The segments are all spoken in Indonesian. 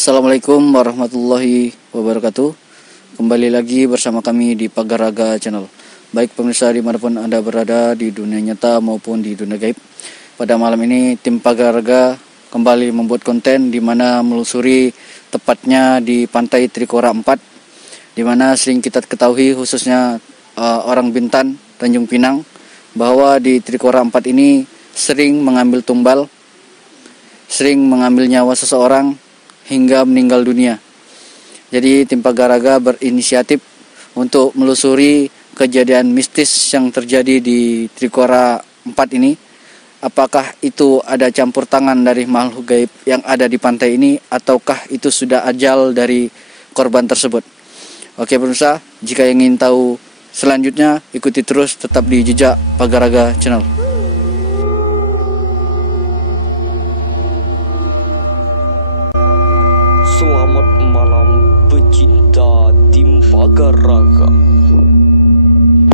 Assalamualaikum warahmatullahi wabarakatuh. Kembali lagi bersama kami di Pagaraga Channel. Baik pemirsa dimanapun Anda berada di dunia nyata maupun di dunia gaib, pada malam ini tim Pagaraga kembali membuat konten di mana melusuri tepatnya di Pantai Trikora 4, di mana sering kita ketahui khususnya orang Bintan, Tanjung Pinang, bahwa di Trikora 4 ini sering mengambil tumbal, sering mengambil nyawa seseorang hingga meninggal dunia. Jadi tim Pagaraga berinisiatif untuk melusuri kejadian mistis yang terjadi di Trikora 4 ini. Apakah itu ada campur tangan dari makhluk gaib yang ada di pantai ini, ataukah itu sudah ajal dari korban tersebut? Oke pemirsa, jika ingin tahu selanjutnya, ikuti terus tetap di jejak Pagaraga Channel. Selamat malam pecinta tim Pagaraga.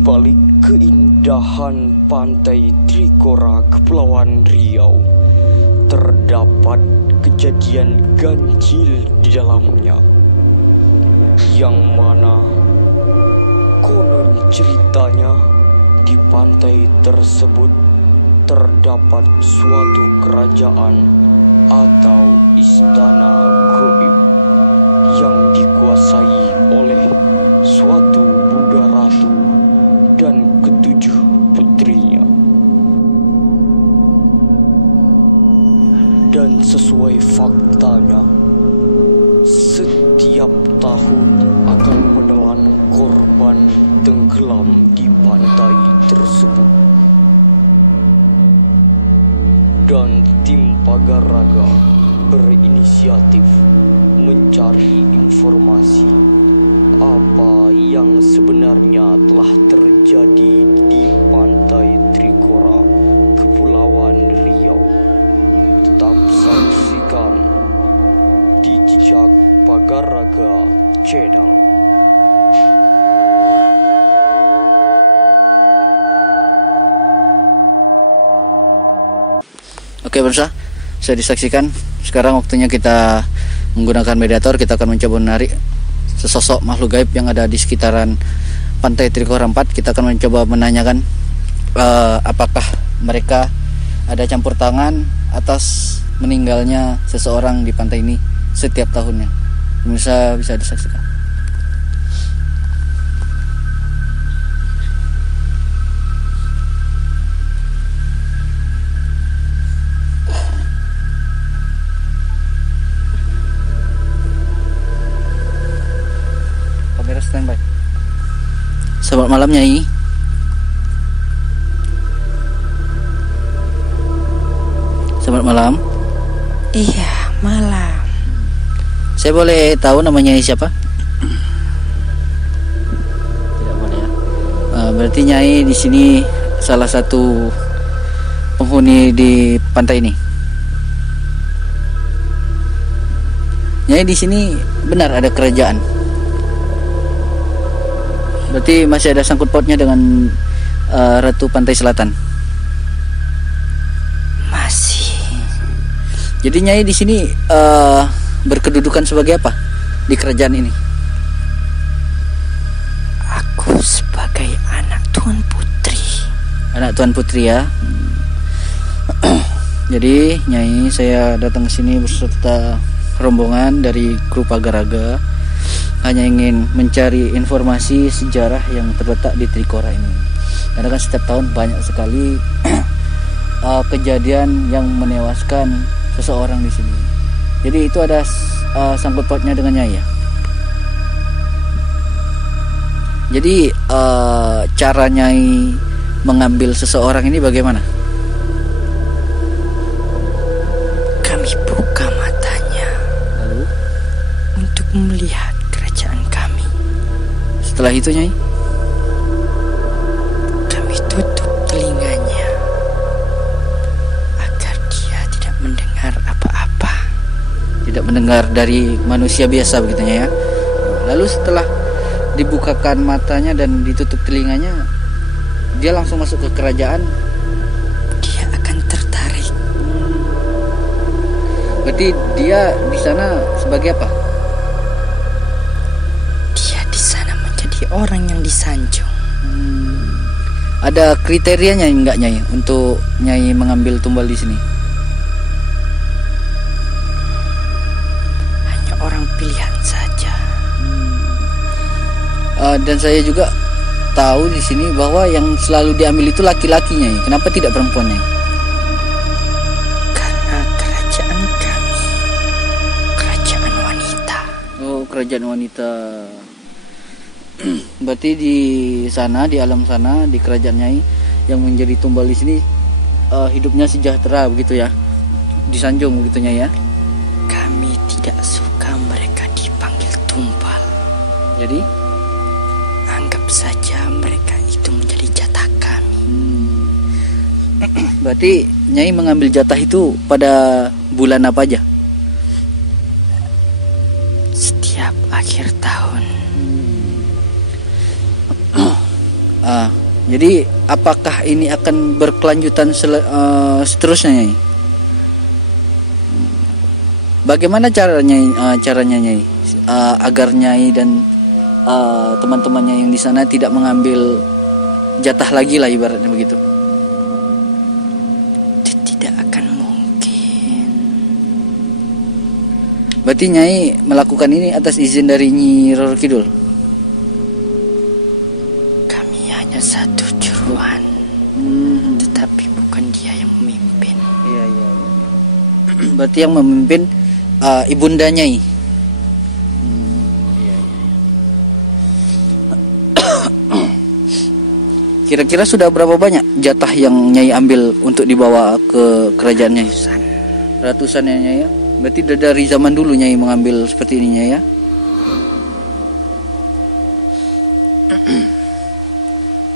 Balik keindahan pantai Trikora Kepulauan Riau, terdapat kejadian ganjil di dalamnya, yang mana konon ceritanya di pantai tersebut terdapat suatu kerajaan atau istana gaib yang dikuasai oleh suatu Bunda Ratu dan ketujuh putrinya. Dan sesuai faktanya, setiap tahun akan menelan korban tenggelam di pantai tersebut. Dan tim Pagaraga berinisiatif mencari informasi apa yang sebenarnya telah terjadi di pantai Trikora Kepulauan Riau. Tetap saksikan di jejak Pagaraga Channel. Oke pemirsa, saya disaksikan. Sekarang waktunya kita menggunakan mediator. Kita akan mencoba menarik sesosok makhluk gaib yang ada di sekitaran Pantai Trikora 4. Kita akan mencoba menanyakan apakah mereka ada campur tangan atas meninggalnya seseorang di pantai ini setiap tahunnya. Pemirsa bisa disaksikan. Standby. Selamat malam Nyai. Selamat malam. Iya, malam. Saya boleh tahu nama Nyai siapa? Tidak boleh ya. Berarti Nyai di sini salah satu penghuni di pantai ini. Nyai di sini benar ada kerajaan. Berarti masih ada sangkut pautnya dengan Ratu Pantai Selatan. Masih. Jadi Nyai di sini berkedudukan sebagai apa di kerajaan ini? Aku sebagai anak Tuan Putri. Anak Tuan Putri ya. Jadi Nyai, saya datang ke sini beserta rombongan dari kru Pagaraga, hanya ingin mencari informasi sejarah yang terletak di Trikora ini. Karena kan setiap tahun banyak sekali kejadian yang menewaskan seseorang di sini. Jadi itu ada sangkut pautnya dengan Nyai ya. Jadi cara Nyai mengambil seseorang ini bagaimana? Kami buka matanya, Lalu untuk melihat kerajaan kami. setelah itu Nyai? Kami tutup telinganya agar dia tidak mendengar apa-apa. Tidak mendengar dari manusia biasa begitu ya. Lalu setelah dibukakan matanya dan ditutup telinganya, dia langsung masuk ke kerajaan. Dia akan tertarik Berarti dia di sana sebagai apa? Dia di sana menjadi orang yang disanjung. Ada kriterianya enggak Nyai untuk Nyai mengambil tumbal di sini? Hanya orang pilihan saja. Dan saya juga tahu di sini bahwa yang selalu diambil itu laki-laki Nyai. Kenapa tidak perempuan Nyai? Karena kerajaan kami kerajaan wanita. Oh, kerajaan wanita. Berarti di sana, di alam sana, di kerajaan Nyai yang menjadi tumbal di sini hidupnya sejahtera begitu ya, disanjung begitu Nyai ya. Kami tidak suka mereka dipanggil tumbal. Jadi Anggap saja mereka itu menjadi jatah kami. berarti Nyai mengambil jatah itu pada bulan apa aja? Setiap akhir tahun. Jadi apakah ini akan berkelanjutan seterusnya Nyai? Bagaimana caranya Nyai agar Nyai dan teman-temannya yang di sana tidak mengambil jatah lagi lah ibaratnya begitu? Itu tidak akan mungkin. Berarti Nyai melakukan ini atas izin dari Nyi Roro Kidul? Kami hanya satu juruan, tetapi bukan dia yang memimpin. Iya. Berarti yang memimpin ibunda Nyai. Kira-kira sudah berapa banyak jatah yang Nyai ambil untuk dibawa ke kerajaan Nyai? Ratusan ya Nyai ya. Berarti dari zaman dulu Nyai mengambil seperti ini Nyai ya.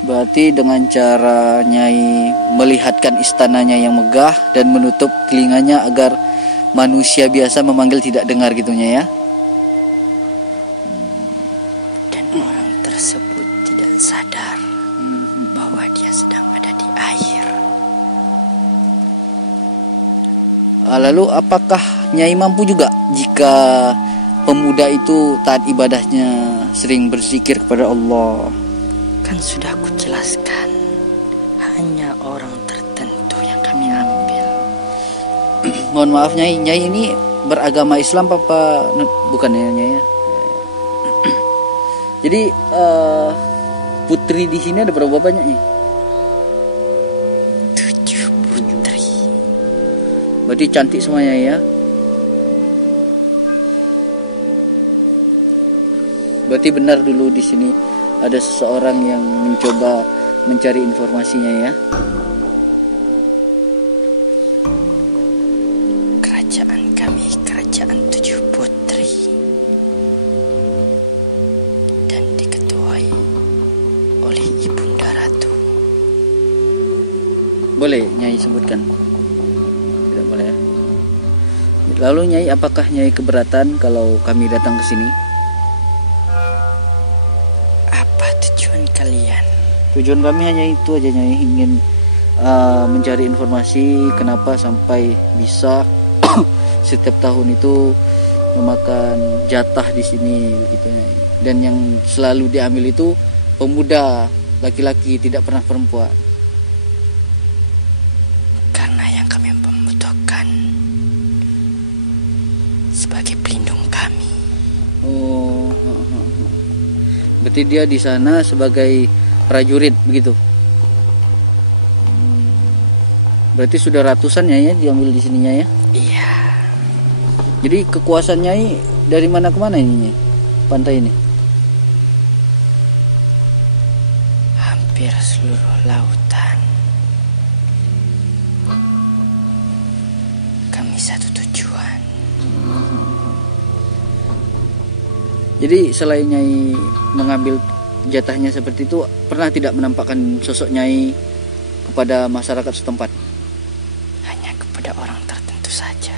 Berarti dengan cara Nyai melihatkan istananya yang megah dan menutup telinganya agar manusia biasa memanggil tidak dengar gitu Nyai ya. Dan orang tersebut tidak sadar bahwa dia sedang ada di air. Lalu apakah Nyai mampu juga jika pemuda itu taat ibadahnya sering berzikir kepada Allah? Kan sudah aku jelaskan, hanya orang tertentu yang kami ambil. Mohon maaf Nyai ini beragama Islam apa bukan ya Nyai ya? Jadi putri di sini ada berapa banyak Nyai? 7 putri. Berarti cantik semuanya ya? Berarti benar dulu di sini ada seseorang yang mencoba mencari informasinya ya? Kerajaan kami kerajaan 7 putri dan diketuai oleh Ibunda Ratu. Boleh Nyai sebutkan? Tidak boleh ya? Lalu Nyai, apakah Nyai keberatan kalau kami datang ke sini? Apa tujuan kalian? Tujuan kami hanya itu aja Nyai, ingin mencari informasi kenapa sampai bisa setiap tahun itu memakan jatah di sini gitu Nyai. Dan yang selalu diambil itu pemuda, laki-laki, tidak pernah perempuan. Karena yang kami membutuhkan sebagai pelindung kami. Oh, berarti dia di sana sebagai prajurit begitu. Berarti sudah ratusan ya diambil di sininya ya. Iya. Jadi kekuasaan Nyai dari mana ke mana ini Nyai? Pantai ini? Hampir seluruh lautan. Kami satu tujuan. Jadi selain Nyai mengambil jatahnya seperti itu, pernah tidak menampakkan sosok Nyai kepada masyarakat setempat? Hanya kepada orang tertentu saja.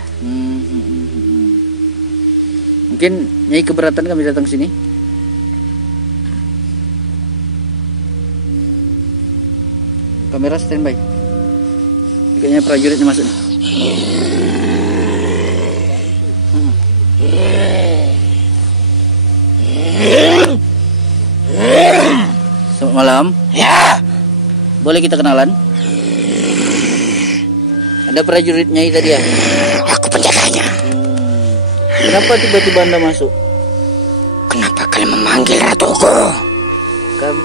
Mungkin Nyai keberatan kami datang sini? Kamera standby. Kayaknya prajuritnya masuk. dalam? Ya. Boleh kita kenalan? Anda prajurit Nyai tadi ya? Aku penjaganya. Kenapa tiba-tiba Anda masuk? Kenapa kalian memanggil ratuku?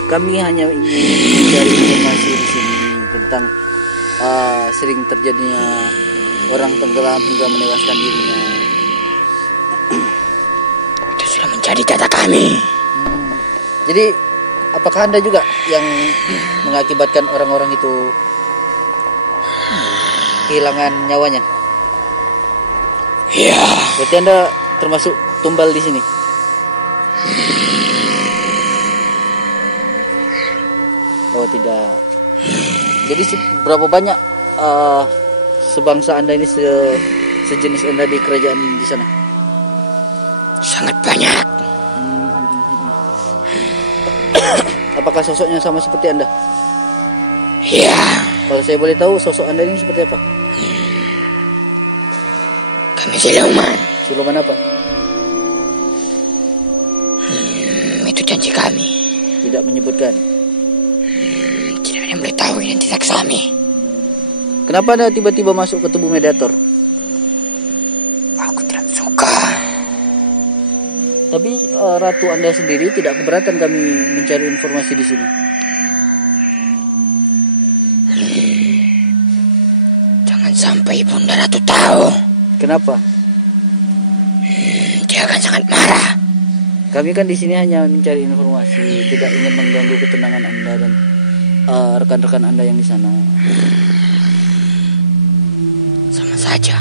Kami hanya ingin mencari informasi di sini tentang sering terjadinya orang tenggelam hingga menewaskan dirinya. Itu sudah menjadi data kami. Jadi apakah Anda juga yang mengakibatkan orang-orang itu kehilangan nyawanya? Iya. Berarti Anda termasuk tumbal di sini. Oh tidak. Jadi berapa banyak sebangsa Anda ini, sejenis Anda di kerajaan di sana? Sangat banyak. Apakah sosoknya sama seperti Anda? Iya. Kalau saya boleh tahu sosok Anda ini seperti apa? Kami siluman. Siluman apa? Itu janji kami. Tidak menyebutkan. Tidak ada yang boleh tahu identitas kami. Kenapa Anda tiba-tiba masuk ke tubuh Mediator? Aku tidak suka. Tapi ratu Anda sendiri tidak keberatan kami mencari informasi di sini. Jangan sampai Bunda Ratu tahu. Kenapa? Dia akan sangat marah. Kami kan di sini hanya mencari informasi, tidak ingin mengganggu ketenangan Anda dan rekan-rekan Anda yang di sana. Sama saja.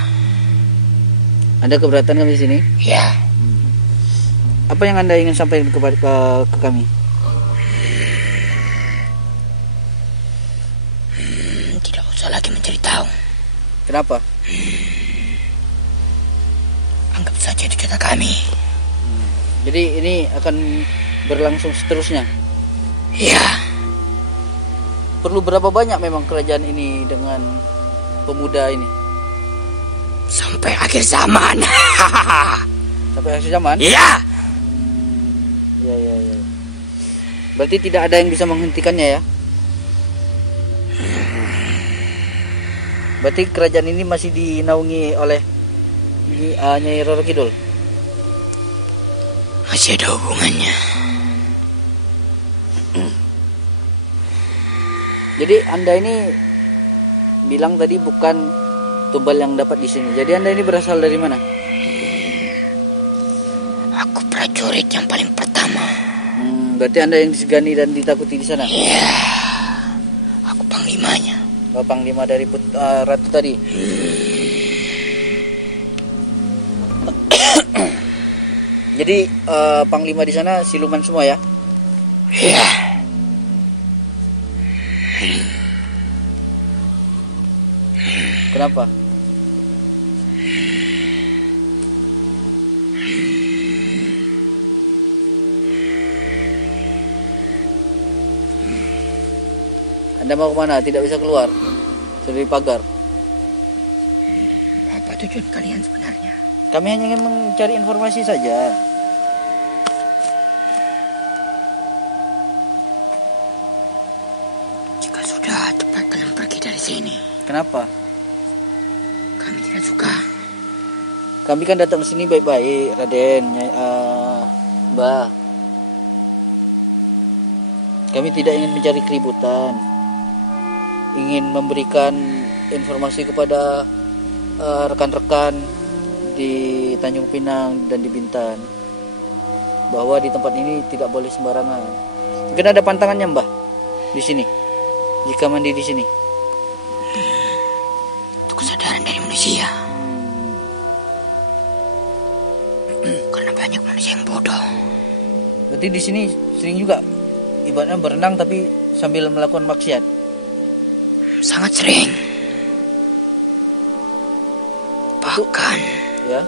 Anda keberatan kami di sini? Ya. Apa yang Anda ingin sampaikan ke kami? Tidak usah lagi mencari tahu. Kenapa? Anggap saja itu kata kami. Jadi ini akan berlangsung seterusnya? Ya. Perlu berapa banyak memang kerajaan ini dengan pemuda ini? Sampai akhir zaman. Sampai akhir zaman? Iya. Ya. Berarti tidak ada yang bisa menghentikannya ya? Berarti kerajaan ini masih dinaungi oleh Nyai Roro Kidul? Masih ada hubungannya. Jadi Anda ini bilang tadi bukan tumbal yang dapat di sini. Jadi Anda ini berasal dari mana? Aku prajurit yang paling pertama. Berarti Anda yang disegani dan ditakuti di sana? Iya. Aku panglimanya. Panglima dari ratu tadi. Jadi panglima di sana siluman semua ya? Iya. Kenapa? Anda mau kemana? Tidak bisa keluar dari pagar. Apa tujuan kalian sebenarnya? Kami hanya ingin mencari informasi saja. Jika sudah, cepat kalian pergi dari sini. Kenapa? Kami tidak suka. Kami kan datang ke sini baik-baik, Raden, Mbah. Kami tidak ingin mencari keributan. Ingin memberikan informasi kepada rekan-rekan di Tanjung Pinang dan di Bintan bahwa di tempat ini tidak boleh sembarangan. Mungkin ada pantangannya, Mbah, di sini. Jika mandi di sini. Itu kesadaran dari manusia. Karena banyak manusia yang bodoh. Berarti di sini sering juga ibaratnya berenang tapi sambil melakukan maksiat. Sangat sering. Bahkan Ya.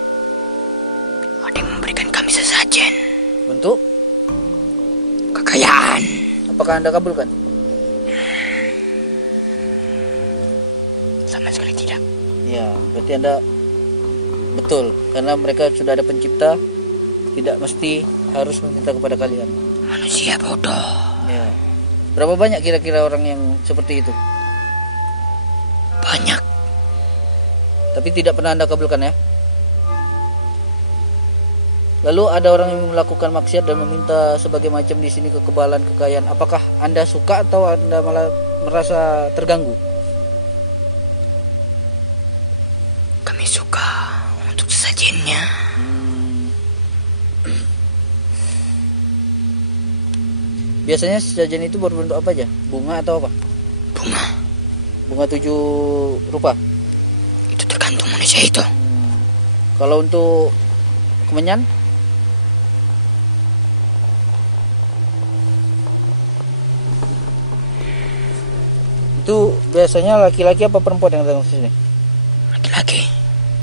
ada yang memberikan kami sesajen. Untuk Kekayaan. apakah Anda kabulkan? Sama sekali tidak. Ya, berarti Anda betul karena mereka sudah ada pencipta, tidak mesti harus meminta kepada kalian. Manusia bodoh. Ya. Berapa banyak kira-kira orang yang seperti itu? Banyak. Tapi tidak pernah Anda kabulkan ya? Lalu ada orang yang melakukan maksiat dan meminta sebagai macam di sini kekebalan, kekayaan. Apakah Anda suka atau Anda malah merasa terganggu? Kami suka untuk sesajennya. Biasanya sesajen itu berbentuk apa aja? Bunga atau apa? Bunga. Bunga 7 rupa? Itu tergantung manusia itu. Kalau untuk kemenyan? Itu biasanya laki-laki apa perempuan yang datang ke sini? Laki-laki.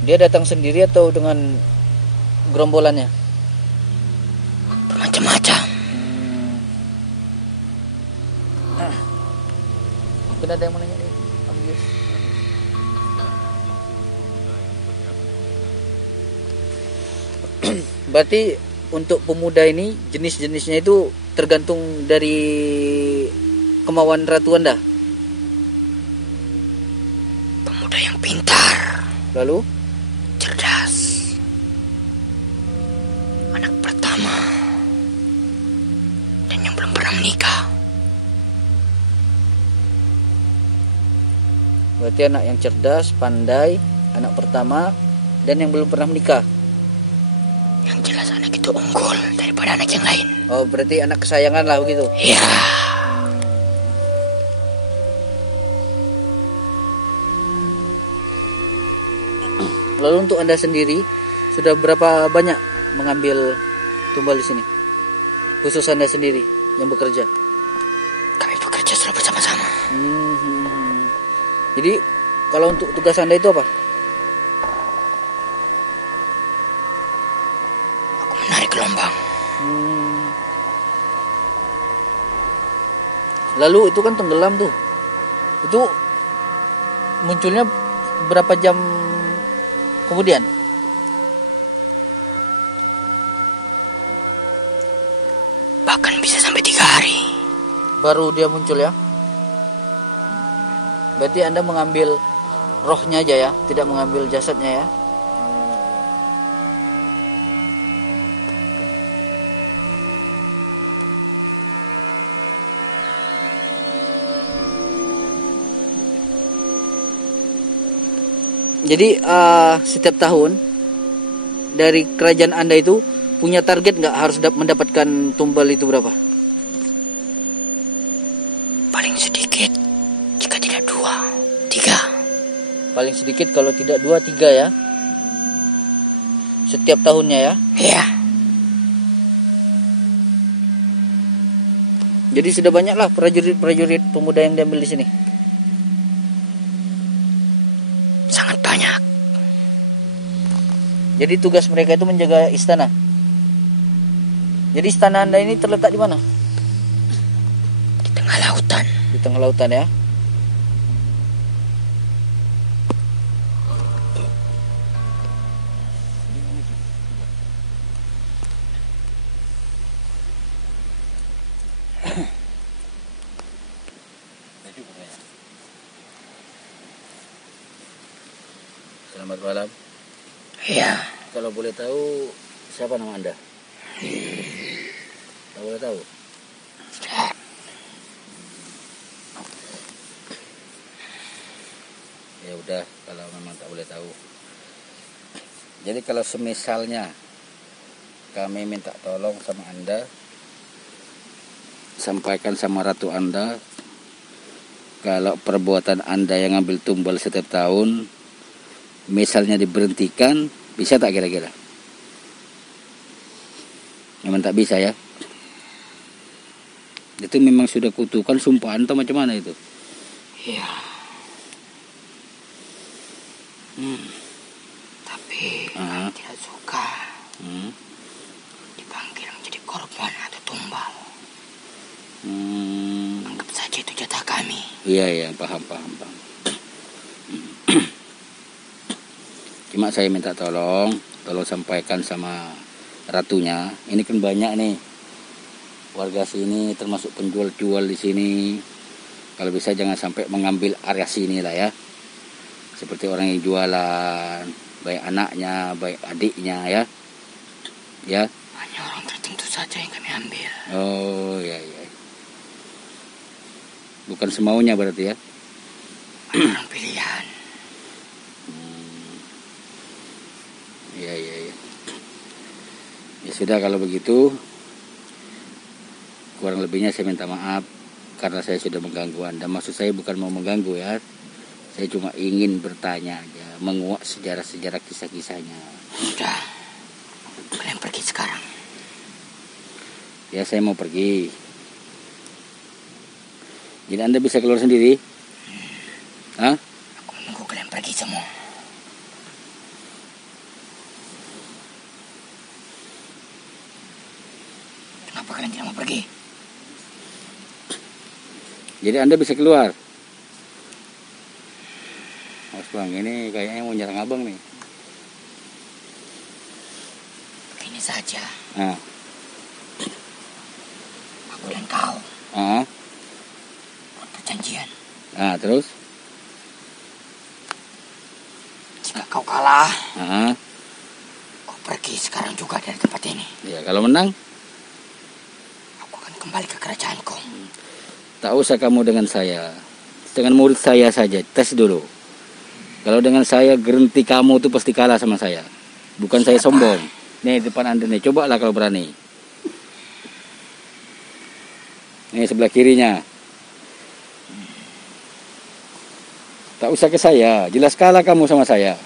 Dia datang sendiri atau dengan gerombolannya? Bermacam-macam. Mungkin ada yang mau nanya nih? Ambius. Berarti untuk pemuda ini jenis-jenisnya itu tergantung dari kemauan ratu Anda. Pemuda yang pintar, Lalu cerdas, anak pertama, dan yang belum pernah menikah. berarti anak yang cerdas, pandai, anak pertama, dan yang belum pernah menikah. Yang jelas anak itu unggul daripada anak yang lain. Oh, berarti anak kesayangan lah begitu. Ya, Lalu untuk Anda sendiri sudah berapa banyak mengambil tumbal di sini? Khusus Anda sendiri yang bekerja. kami bekerja selalu bersama-sama. Jadi kalau untuk tugas Anda itu apa? Aku menarik gelombang. Lalu itu kan tenggelam tuh. Itu munculnya berapa jam kemudian? Bahkan bisa sampai 3 hari. Baru dia muncul ya? Berarti Anda mengambil rohnya aja ya, tidak mengambil jasadnya ya? Jadi setiap tahun dari kerajaan Anda itu punya target nggak harus mendapatkan tumbal itu berapa? Paling sedikit, jika tidak 2, 3. Paling sedikit kalau tidak 2, 3 ya. Setiap tahunnya ya. Ya, Jadi sudah banyaklah prajurit-prajurit pemuda yang diambil di sini. sangat banyak. Jadi tugas mereka itu menjaga istana. Jadi istana Anda ini terletak di mana? Di tengah lautan. Di tengah lautan ya. Selamat malam. Ya, Kalau boleh tahu siapa nama Anda? Kalau boleh tahu. Ya udah, kalau memang tak boleh tahu. Jadi kalau semisalnya kami minta tolong sama Anda, sampaikan sama ratu Anda, kalau perbuatan Anda yang ngambil tumbal setiap tahun, misalnya diberhentikan, bisa tak kira-kira? Memang tak bisa ya? Itu memang sudah kutukan sumpahan atau macam mana itu? iya. Tapi Ah. kami tidak suka Hmm. dipanggil menjadi korban atau tumbal. Hmm. Anggap saja itu jatah kami. Iya, paham. Cuma saya minta tolong sampaikan sama ratunya. Ini kan banyak nih warga sini, termasuk penjual-jual di sini, kalau bisa jangan sampai mengambil area sini lah ya. Seperti orang yang jualan, baik anaknya, baik adiknya ya. Ya. Hanya orang tertentu saja yang kami ambil. Oh ya ya. Bukan semaunya berarti ya. Orang pilihan. Ya ya ya. Ya sudah kalau begitu. Kurang lebihnya saya minta maaf karena saya sudah mengganggu Anda. Maksud saya bukan mau mengganggu ya. Saya cuma ingin bertanya aja, menguak sejarah-sejarah kisah-kisahnya. Sudah. Kalian pergi sekarang. Ya saya mau pergi. Jadi Anda bisa keluar sendiri? Hah? Aku menunggu kalian pergi semua. Kenapa kalian tidak mau pergi? Jadi Anda bisa keluar? Mas Bang, ini kayaknya mau nyerang abang nih. Begini saja. Nah. Aku dan kau buat perjanjian. Nah, terus? Jika kau kalah, Nah. kau pergi sekarang juga dari tempat ini. Ya, kalau menang? Aku akan kembali ke kerajaanku. Tak usah kamu dengan saya. Dengan murid saya saja, tes dulu. Kalau dengan saya, gerenti kamu tuh pasti kalah sama saya. Bukan saya sombong. Nih, depan Anda nih, cobalah kalau berani. Nih, sebelah kirinya. Tak usah ke saya, jelas kalah kamu sama saya.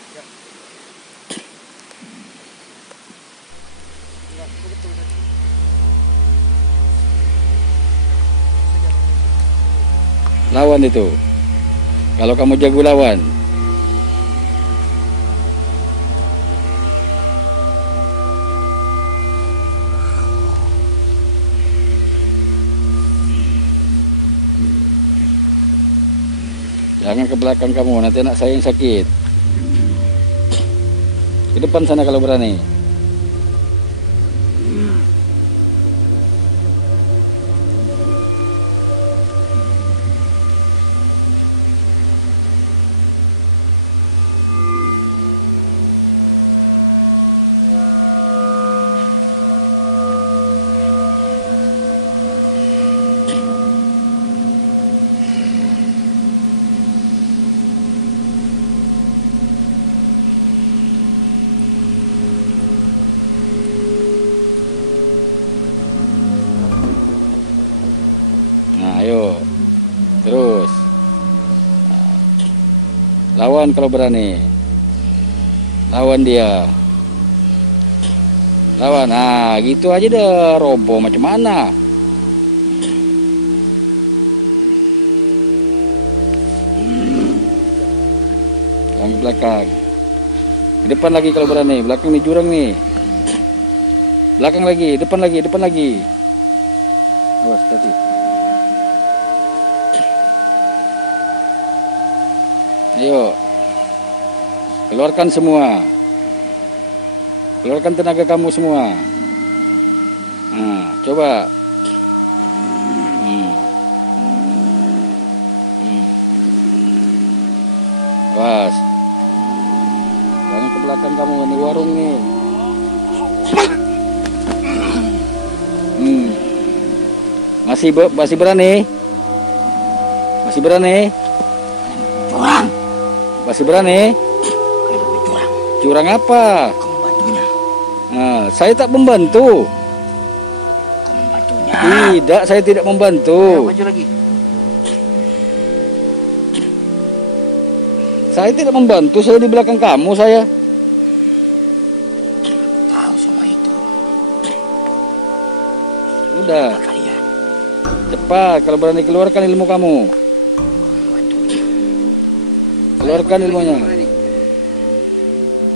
Lawan itu. Kalau kamu jago lawan. Jangan ke belakang kamu, nanti anak saya yang sakit. Ke depan sana kalau berani. Nah, ayo. Terus. Lawan kalau berani. Lawan dia. Lawan. Nah, gitu aja deh. Roboh macam mana? Yang ke belakang. Ke depan lagi kalau berani. Belakang nih jurang nih. Belakang lagi, depan lagi, depan lagi. Awas tadi. Ayo. Keluarkan semua. Keluarkan tenaga kamu semua. Nah, coba. Awas. Jangan ke belakang kamu, ini warung nih. Masih berani? Masih berani? Curang. Masih berani? Curang. Curang apa? Kau membantunya. Nah, saya tak membantu. Kau membantunya. Tidak, saya tidak membantu. Maju lagi. Saya tidak membantu, saya di belakang kamu saya. Tahu semua itu. Udah, Kalian cepat kalau berani keluarkan ilmu kamu. membantunya. Keluarkan ilmunya.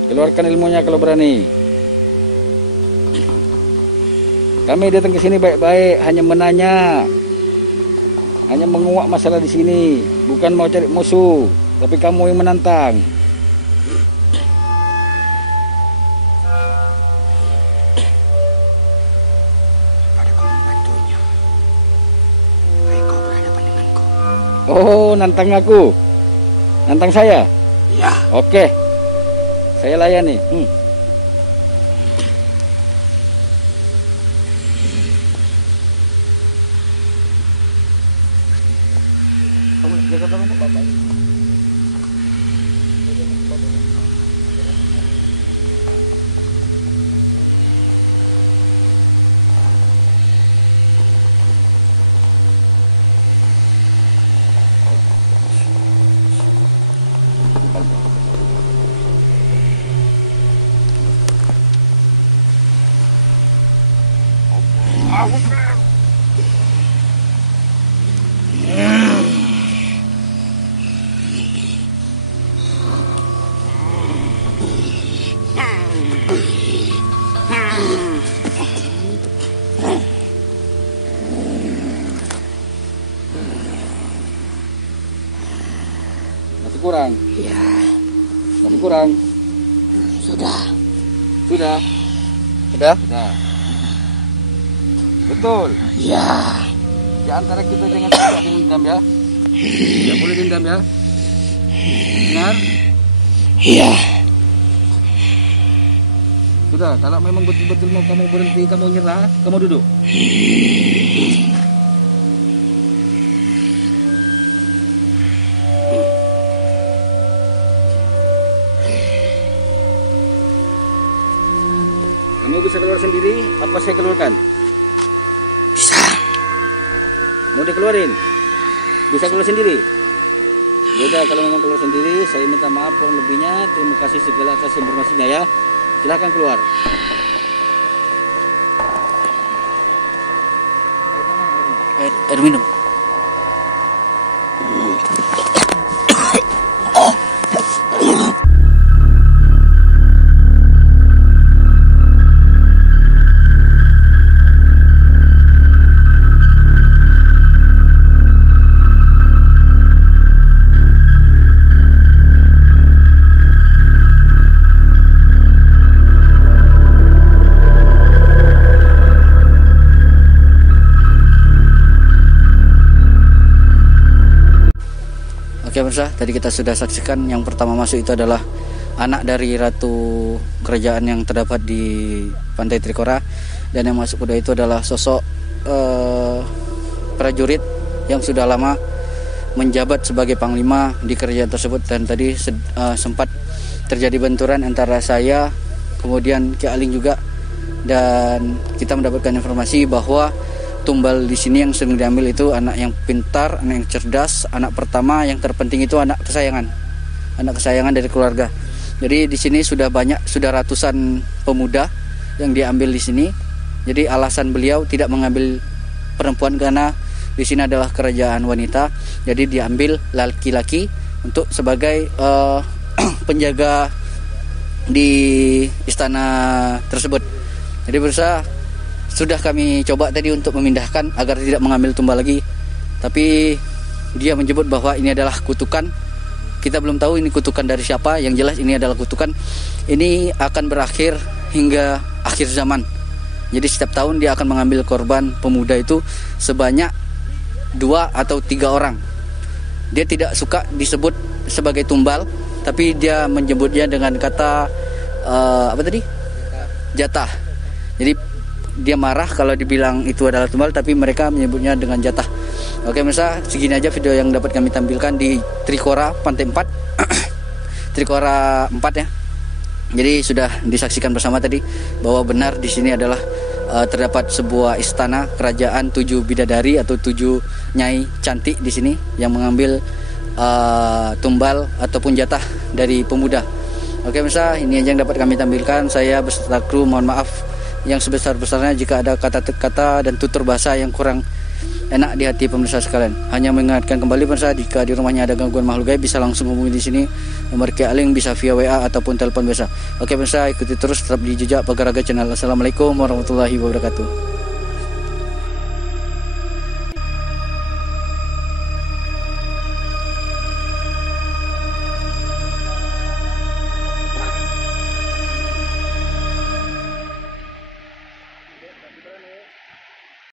Keluarkan ilmunya kalau berani. Kami datang ke sini baik-baik, hanya menanya. Hanya menguak masalah di sini, bukan mau cari musuh, tapi kamu yang menantang. Pada kau membantunya. Oh, nantang aku. Nantang saya? Ya. Oke. Saya layani. Kamu jaga kamu Bapak. Masih kurang? Ya, Masih kurang? sudah. Sudah? Sudah? Sudah. Betul? Ya, Di antara kita jangan sampai dendam ya. Tidak boleh dendam ya. Dengar? ya. Sudah, kalau memang betul-betul mau kamu berhenti, kamu nyerah, kamu duduk. Kamu bisa keluar sendiri, apa saya keluarkan? Bisa. Mau dikeluarin? Bisa keluar sendiri? Yaudah, kalau memang keluar sendiri, saya minta maaf kurang lebihnya. Terima kasih segala atas informasinya ya. Silahkan keluar. Air minum. Oke pemirsa, tadi kita sudah saksikan yang pertama masuk itu adalah anak dari ratu kerajaan yang terdapat di Pantai Trikora, dan yang masuk kedua itu adalah sosok prajurit yang sudah lama menjabat sebagai panglima di kerajaan tersebut. Dan tadi sempat terjadi benturan antara saya kemudian Ki Aling juga, dan kita mendapatkan informasi bahwa tumbal di sini yang sering diambil itu anak yang pintar, anak yang cerdas, anak pertama yang terpenting itu anak kesayangan dari keluarga. Jadi di sini sudah ratusan pemuda yang diambil di sini. Jadi alasan beliau tidak mengambil perempuan karena di sini adalah kerajaan wanita. Jadi diambil laki-laki untuk sebagai penjaga di istana tersebut. Jadi berusaha sudah kami coba tadi untuk memindahkan agar tidak mengambil tumbal lagi, tapi dia menyebut bahwa ini adalah kutukan. Kita belum tahu ini kutukan dari siapa, yang jelas ini adalah kutukan. Ini akan berakhir hingga akhir zaman. Jadi setiap tahun dia akan mengambil korban pemuda itu sebanyak 2 atau 3 orang. Dia tidak suka disebut sebagai tumbal, tapi dia menyebutnya dengan kata jatah. Jadi dia marah kalau dibilang itu adalah tumbal, tapi mereka menyebutnya dengan jatah. Oke pemirsa, segini aja video yang dapat kami tampilkan di Trikora Pantai 4. Trikora 4 ya. Jadi sudah disaksikan bersama tadi bahwa benar di sini adalah terdapat sebuah istana kerajaan 7 bidadari atau 7 nyai cantik di sini yang mengambil tumbal ataupun jatah dari pemuda. Oke pemirsa, ini aja yang dapat kami tampilkan. Saya beserta kru mohon maaf yang sebesar-besarnya jika ada kata-kata dan tutur bahasa yang kurang enak di hati pemirsa sekalian. Hanya mengingatkan kembali pemirsa, jika di rumahnya ada gangguan makhluk gaib bisa langsung hubungi di sini. Nomor Ki Aling bisa via WA ataupun telepon biasa. Oke pemirsa, ikuti terus tetap di Jejak Pagaraga Channel. Assalamualaikum warahmatullahi wabarakatuh.